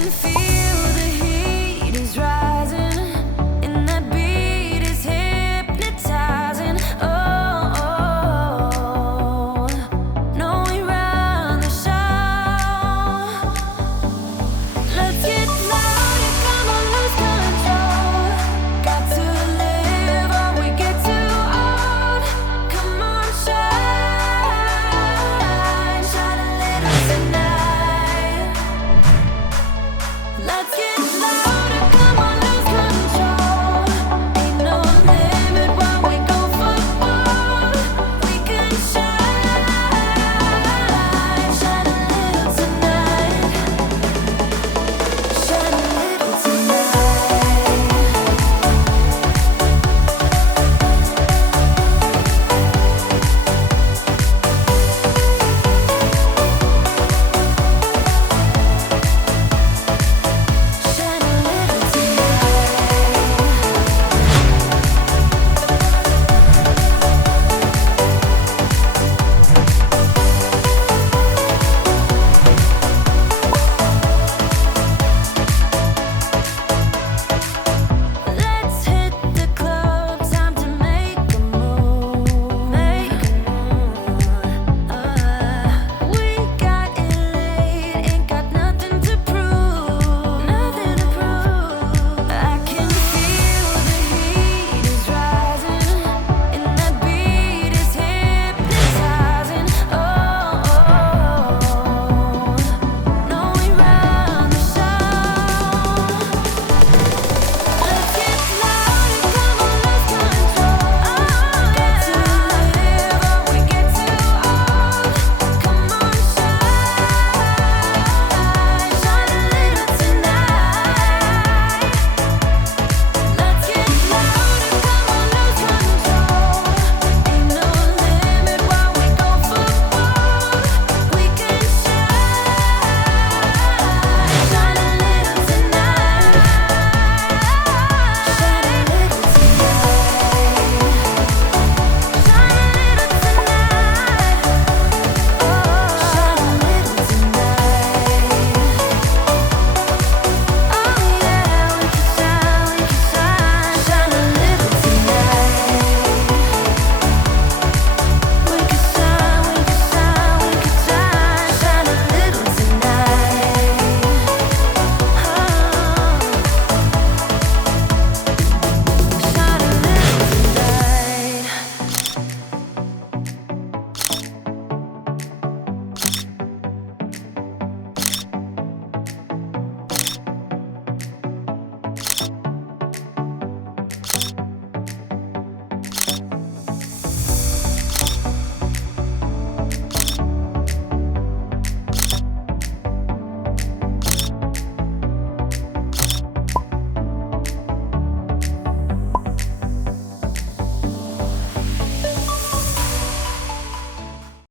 can feel the heat is rising, and that beat is hypnotizing. Oh, no, we run the show. Let's get louder, come on, lose control. Got to live or we get too old. Come on, shine a little tonight. Let's get